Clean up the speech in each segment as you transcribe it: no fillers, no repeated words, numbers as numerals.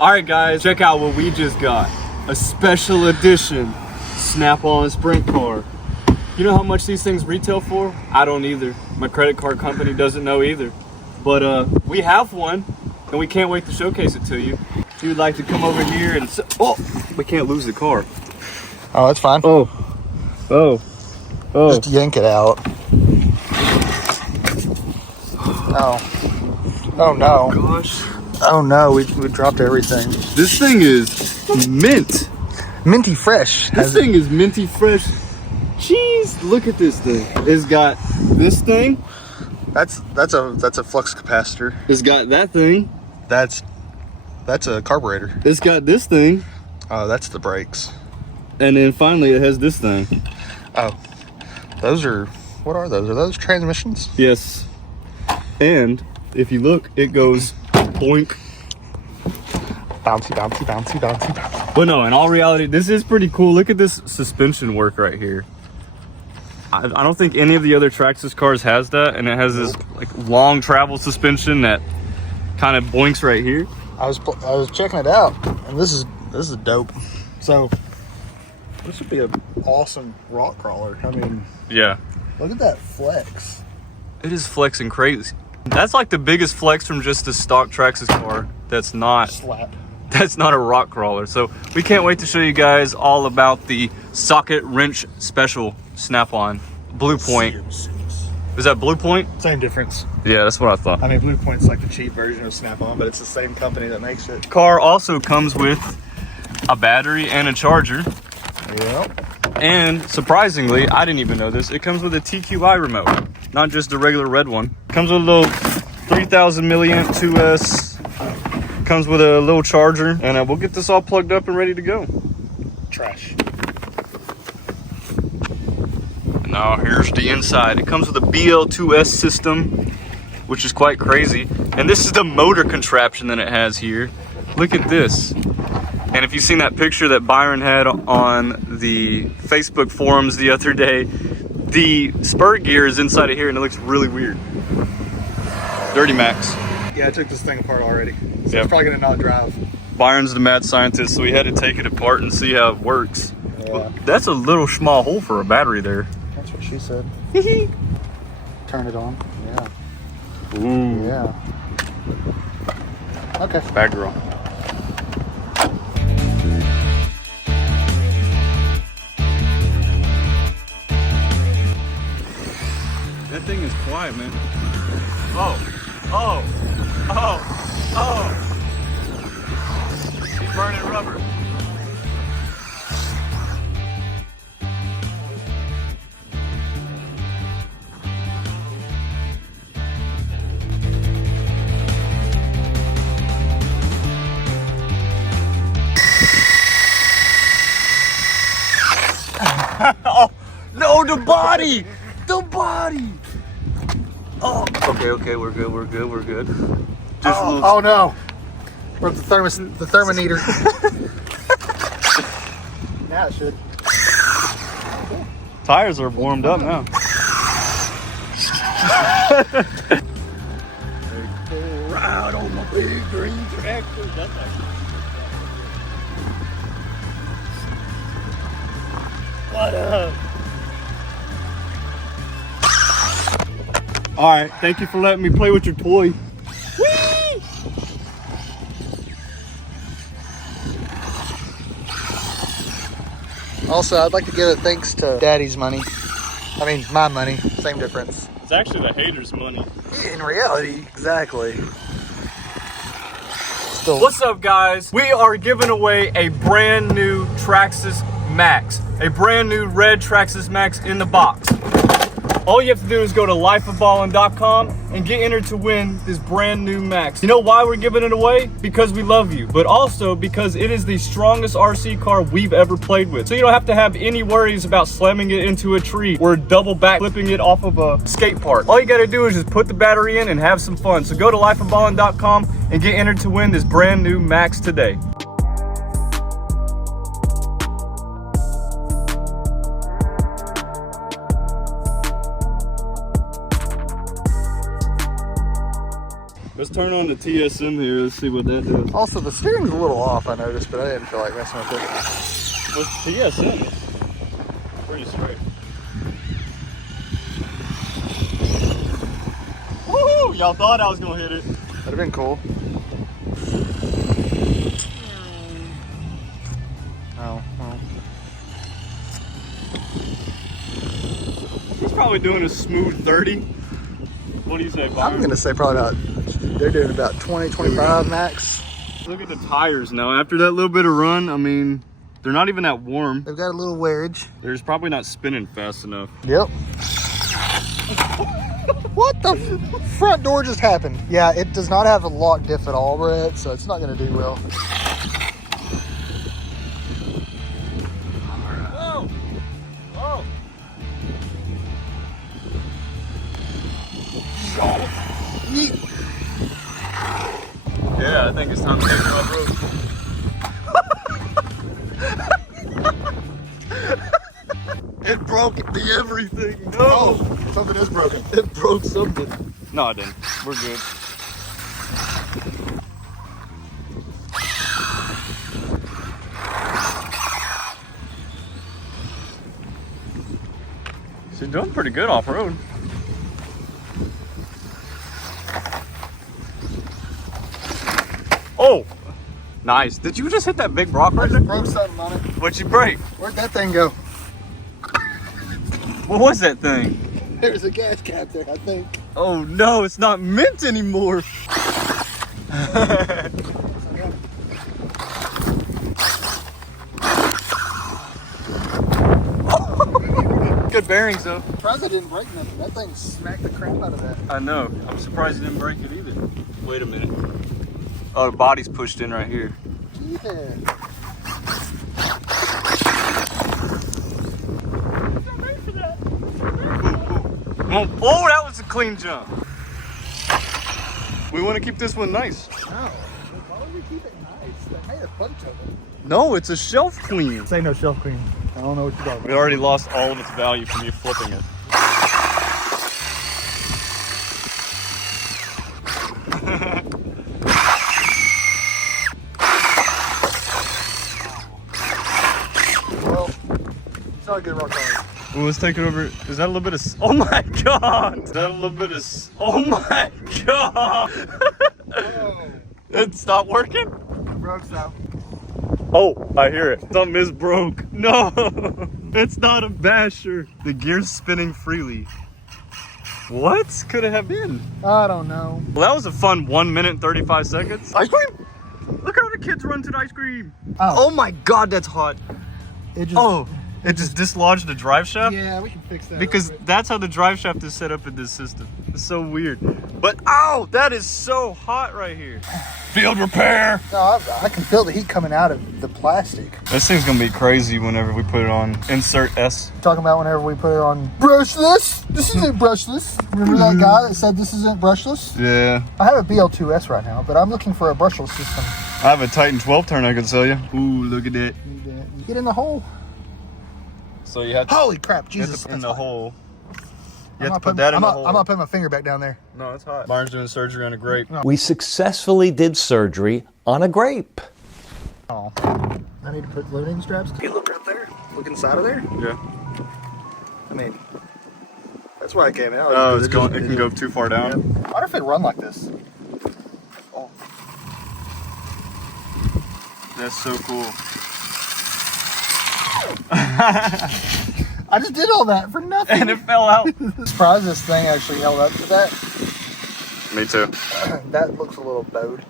All right, guys, check out what we just got. A special edition Snap-on sprint car. You know how much these things retail for? I don't either. My credit card company doesn't know either. But we have one, and we can't wait to showcase it to you. If you'd like to come over here and... Oh, we can't lose the car. Oh, that's fine. Oh. Just yank it out. Oh no. Oh gosh. Oh no, we dropped everything. This thing is mint. Minty fresh. This thing is minty fresh. Jeez, look at this thing. It's got this thing. That's a flux capacitor. It's got that thing. That's a carburetor. It's got this thing. Oh, that's the brakes. And then finally it has this thing. Oh, those are, what are those? Are those transmissions? Yes. And if you look, it goes boink. Bouncy, bouncy, bouncy, bouncy, bouncy. But no, in all reality, this is pretty cool. Look at this suspension work right here. I don't think any of the other Traxxas cars has that, and it has this like long travel suspension that kind of boinks right here. I was checking it out, and this is dope. So this would be an awesome rock crawler. I mean, yeah. Look at that flex. It is flexing crazy. That's like the biggest flex from just a stock Traxxas car. That's not a rock crawler. So we can't wait to show you guys all about the socket wrench special Snap-on Blue Point. Is that Blue Point? Same difference. Yeah, that's what I thought. I mean, Blue Point's like the cheap version of Snap-on, but it's the same company that makes it. Car also comes with a battery and a charger. Yep. And surprisingly, I didn't even know this, it comes with a TQI remote, not just the regular red one. Comes with a little 3000 milliamp 2S. Comes with a little charger, and we'll get this all plugged up and ready to go. Trash. Now here's the inside. It comes with a BL2S system, which is quite crazy. And this is the motor contraption that it has here. Look at this. And if you've seen that picture that Byron had on the Facebook forums the other day, the spur gear is inside of here and it looks really weird. Dirty Max. Yeah, I took this thing apart already. So Yep. It's probably gonna not drive. Byron's the mad scientist, so we had to take it apart and see how it works. Yeah. Well, that's a little small hole for a battery there. That's what she said. Turn it on. Yeah. Ooh. Yeah. Okay. Bad girl. That thing is quiet, man. Oh. She's burning rubber. Oh, no, the body! The body! Oh, okay, we're good. Just a little... Oh no! Where's the thermometer? Yeah, it should. Tires are warmed up now. Ride on my big green tractor. That's actually... What up? All right, thank you for letting me play with your toy. Whee! Also, I'd like to give a thanks to Daddy's money. I mean, my money. Same difference. It's actually the haters' money. In reality, exactly. Still. What's up, guys? We are giving away a brand new Traxxas Maxx, a brand new red Traxxas Maxx in the box. All you have to do is go to lifeofballin.com and get entered to win this brand new Maxx. You know why we're giving it away? Because we love you, but also because it is the strongest RC car we've ever played with. So you don't have to have any worries about slamming it into a tree or double back flipping it off of a skate park. All you gotta do is just put the battery in and have some fun. So go to lifeofballin.com and get entered to win this brand new Maxx today. Let's turn on the TSM here. Let's see what that does. Also, the steering's a little off, I noticed, but I didn't feel like messing with it. With TSM, it's pretty straight. Woohoo! Y'all thought I was gonna hit it. That'd have been cool. Oh, well. He's probably doing a smooth 30. What do you say, Byron? I'm gonna say probably about, they're doing about 20, 25 max. Look at the tires now. After that little bit of run, I mean, they're not even that warm. They've got a little wearage. They're just probably not spinning fast enough. Yep. What the front door just happened? Yeah, it does not have a lock diff at all, Brett, so it's not gonna do well. Whoa! Whoa! Yeah, I think it's time to take it off road. It broke the everything. No! Oh, something is broken. It broke something. No, it didn't. We're good. She's doing pretty good off-road. Oh! Nice. Did you just hit that big rock right there? Broke something on it. What'd you break? Where'd that thing go? What was that thing? There's a gas cap there, I think. Oh no, it's not mint anymore. Good bearings though. Surprised I didn't break nothing. That thing smacked the crap out of that. I know. I'm surprised it didn't break it either. Wait a minute. Oh, the body's pushed in right here. Yeah. Oh, that was a clean jump. We want to keep this one nice. No. Why would we keep it nice? They made a bunch of them. No, it's a shelf queen. Say no shelf queen. I don't know what you're talking about. We already lost all of its value from you flipping it. Well, it's not a good rock crawler. Well, let's take it over. Is that a little bit of... Oh my God! Is that a little bit of... Oh my God! Oh. It stopped working? Broke some. Oh, I hear it. Something is broke. No, it's not a basher. The gear's spinning freely. What could it have been? I don't know. Well, that was a fun 1 minute and 35 seconds. Ice cream? Look how the kids run to the ice cream. Oh my God, that's hot. It just, Oh, it just dislodged the drive shaft? yeah, we can fix that. Because that's how the drive shaft is set up in this system. It's so weird. But, ow, that is so hot right here. Field repair. No, I can feel the heat coming out of the plastic. This thing's gonna be crazy whenever we put it on insert S. Talking about whenever we put it on brushless. This isn't brushless. Remember that guy that said this isn't brushless? Yeah. I have a BL2S right now, but I'm looking for a brushless system. I have a Titan 12 turn I can sell you. Ooh, look at that. Get in the hole. So you have to, Holy crap, you have Jesus. to put in the hole. You I'm have to not put putting- that in I'm the not- hole. I'm not putting my finger back down there. No, it's hot. Byron's doing surgery on a grape. We successfully did surgery on a grape. Oh. I need to put loading straps. You look right there. Look inside of there. Yeah. I mean, that's why I came out. Oh, it's going. It can go too far down. I wonder if it run like this. Oh. That's so cool. I just did all that for nothing. And it fell out. Surprised this thing actually held up to that. Me too. That looks a little bowed.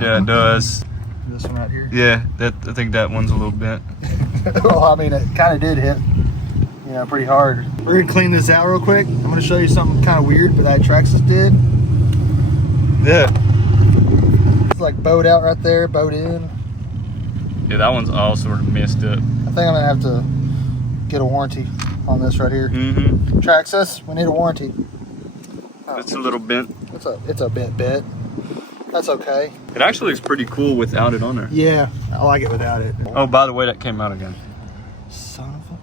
Yeah, it does. This one right here. Yeah, that I think that one's a little bent. Well, I mean, it kind of did hit, you know, pretty hard. We're gonna clean this out real quick. I'm gonna show you something kind of weird, but that Traxxas did. Yeah. It's like bowed out right there, bowed in. Yeah, that one's all sort of messed up. I think I'm gonna have to get a warranty on this right here. Mm-hmm. Traxxas, we need a warranty. It's a little bent. It's a bit. That's okay. It actually looks pretty cool without it on there. Yeah, I like it without it. Oh, by the way, that came out again. Son of a...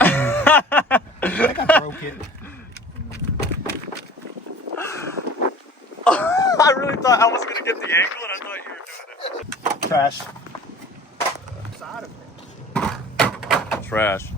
I think I broke it. thought I was gonna get the angle, and I thought you were doing it. Trash. Trash.